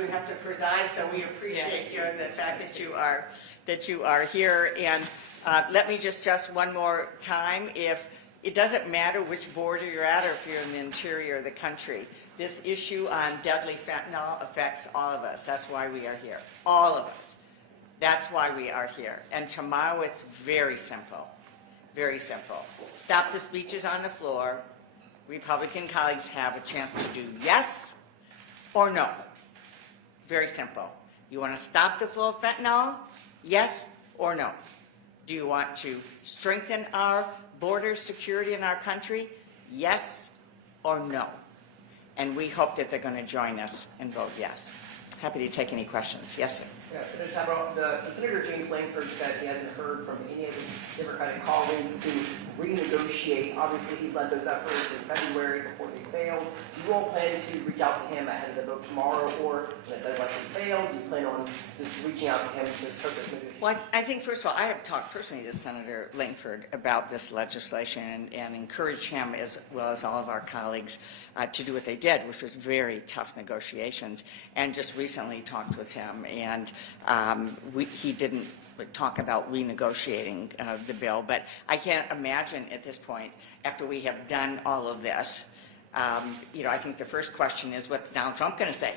you have to preside, so we appreciate you and the fact that you are here. And let me just one more time, if it doesn't matter which border you're at or if you're in the interior of the country, this issue on deadly fentanyl affects all of us. That's why we are here, all of us. That's why we are here. And tomorrow it's very simple, very simple. Stop the speeches on the floor. Republican colleagues have a chance to do yes or no. Very simple. You want to stop the flow of fentanyl? Yes or no? Do you want to strengthen our border security in our country? Yes or no? And we hope that they're going to join us and vote yes. Happy to take any questions. Yes, sir. Yeah, Senator Stabenow, so Senator James Langford said he hasn't heard from any of his Democratic colleagues to renegotiate. Obviously, he led those efforts in February before they failed. Do you all plan to reach out to him ahead of the vote tomorrow, or when it does actually fail, do you plan on just reaching out to him to start this negotiation? Well, I think, first of all, I have talked personally to Senator Langford about this legislation and encouraged him, as well as all of our colleagues, to do what they did, which was very tough negotiations, and just recently talked with him. And he didn't talk about renegotiating the bill, but I can't imagine at this point, after we have done all of this, you know, I think the first question is, what's Donald Trump going to say?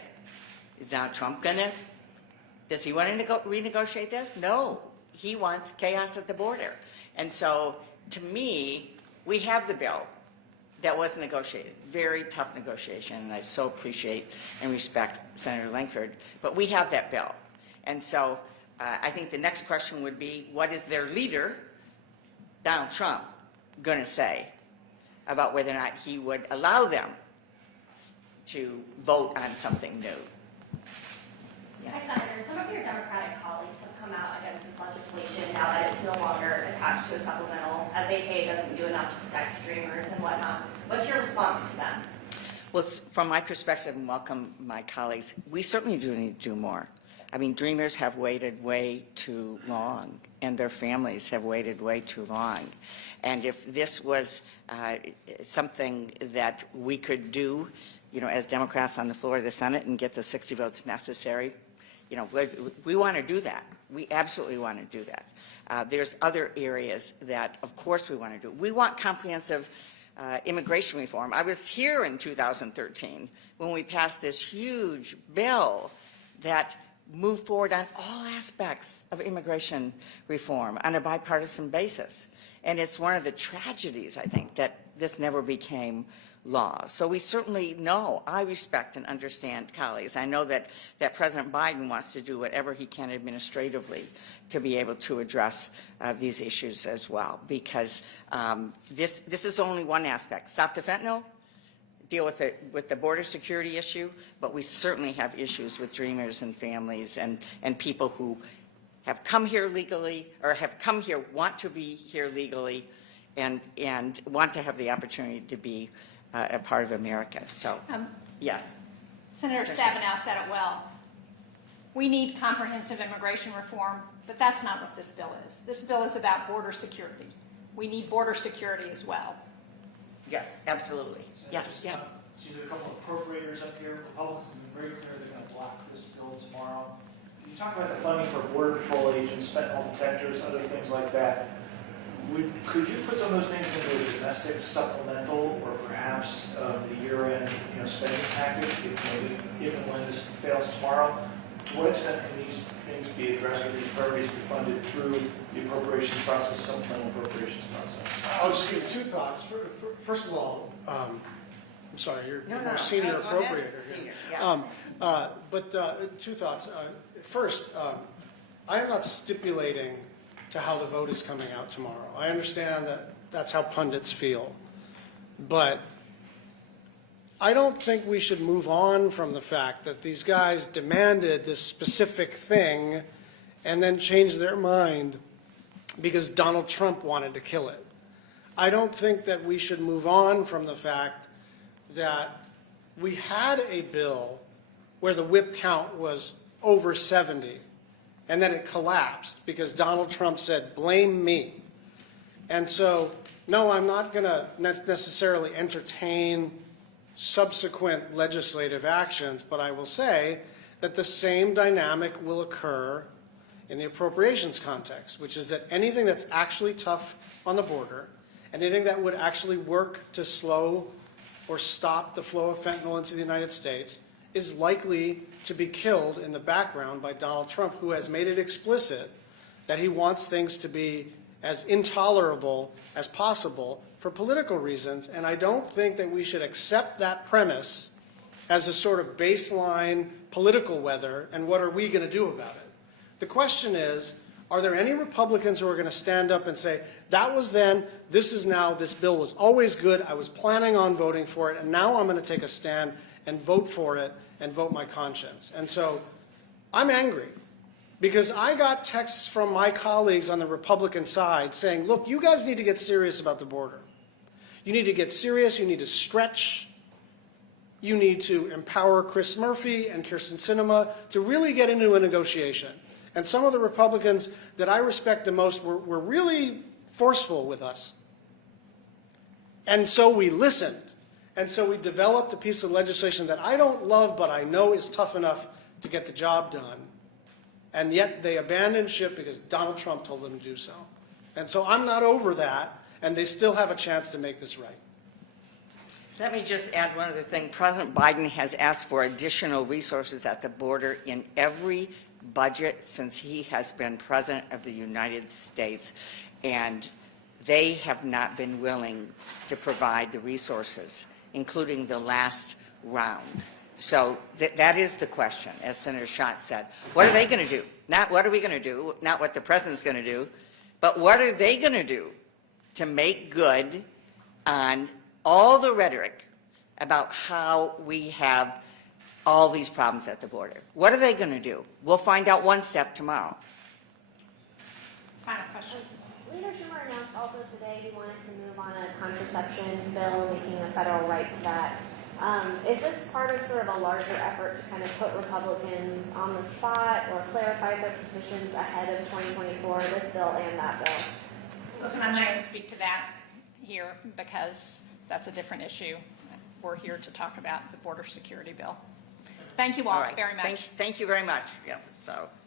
Is Donald Trump going to, does he want to renegotiate this? No, he wants chaos at the border. And so, to me, we have the bill that was negotiated. Very tough negotiation, and I so appreciate and respect Senator Langford. But we have that bill. And so I think the next question would be, what is their leader, Donald Trump, going to say about whether or not he would allow them to vote on something new? Yes. Hi, Senator. Some of your Democratic colleagues have come out against this legislation now that it's no longer attached to a supplemental, as they say it doesn't do enough to protect dreamers and whatnot. What's your response to them? Well, from my perspective, and welcome my colleagues, we certainly do need to do more. I mean, dreamers have waited way too long, and their families have waited way too long. And if this was something that we could do, you know, as Democrats on the floor of the Senate and get the 60 votes necessary, you know, we want to do that. We absolutely want to do that. There's other areas that, of course, we want to do. We want comprehensive immigration reform. I was here in 2013 when we passed this huge bill that moved forward on all aspects of immigration reform on a bipartisan basis. And it's one of the tragedies, I think, that this never became law. So we certainly know, I respect and understand colleagues. I know that President Biden wants to do whatever he can administratively to be able to address these issues as well, because this is only one aspect. Stop the fentanyl, deal with the border security issue, but we certainly have issues with dreamers and families and people who have come here legally, or have come here, want to be here legally, and want to have the opportunity to be a part of America. So, yes. Senator Stabenow said it well. We need comprehensive immigration reform, but that's not what this bill is. This bill is about border security. We need border security as well. Yes, absolutely. Yes, yeah. See, there are a couple of appropriators up here. Republicans have been very clear they're going to block this bill tomorrow. Can you talk about the funding for border patrol agents, fentanyl detectors, other things like that? Could you put some of those things into a domestic supplemental, or perhaps the year-end spending package, if and when this fails tomorrow? To what extent can these things be addressed, or these priorities be funded through the appropriations process, supplemental appropriations process? I'll just give you two thoughts. First of all, I'm sorry, you're No, senior go appropriator ahead. here. Senior, Two thoughts. First, I am not stipulating to how the vote is coming out tomorrow. I understand that that's how pundits feel. But I don't think we should move on from the fact that these guys demanded this specific thing and then changed their mind because Donald Trump wanted to kill it. I don't think that we should move on from the fact that we had a bill where the whip count was over 70, and then it collapsed because Donald Trump said, blame me. And so, no, I'm not going to necessarily entertain subsequent legislative actions, but I will say that the same dynamic will occur in the appropriations context, which is that anything that's actually tough on the border, anything that would actually work to slow or stop the flow of fentanyl into the United States is likely to be killed in the background by Donald Trump, who has made it explicit that he wants things to be as intolerable as possible for political reasons. And I don't think that we should accept that premise as a sort of baseline political weather, and what are we going to do about it? The question is, are there any Republicans who are going to stand up and say, that was then, this is now, this bill was always good, I was planning on voting for it, and now I'm going to take a stand and vote for it and vote my conscience? And so I'm angry because I got texts from my colleagues on the Republican side saying, look, you guys need to get serious about the border. You need to get serious, you need to stretch, you need to empower Chris Murphy and Kirsten Sinema to really get into a negotiation. And some of the Republicans that I respect the most were really forceful with us. And so we listened. And so we developed a piece of legislation that I don't love, but I know is tough enough to get the job done. And yet they abandoned ship because Donald Trump told them to do so. And so I'm not over that, and they still have a chance to make this right. Let me just add one other thing. President Biden has asked for additional resources at the border in every budget since he has been president of the United States, and they have not been willing to provide the resources, including the last round. So that is the question, as Senator Schatz said. What are they going to do? Not what are we going to do, not what the president's going to do, but what are they going to do to make good on all the rhetoric about how we have all these problems at the border? What are they going to do? We'll find out one step tomorrow. Final question. Leader Schumer announced also today he wanted to move on a contraception bill, making a federal right to that. Is this part of sort of a larger effort to kind of put Republicans on the spot or clarify their positions ahead of 2024, this bill and that bill? Listen, I'm not going to speak to that here because that's a different issue. We're here to talk about the border security bill. Thank you all right. very much. Thank you very much. Yeah, so.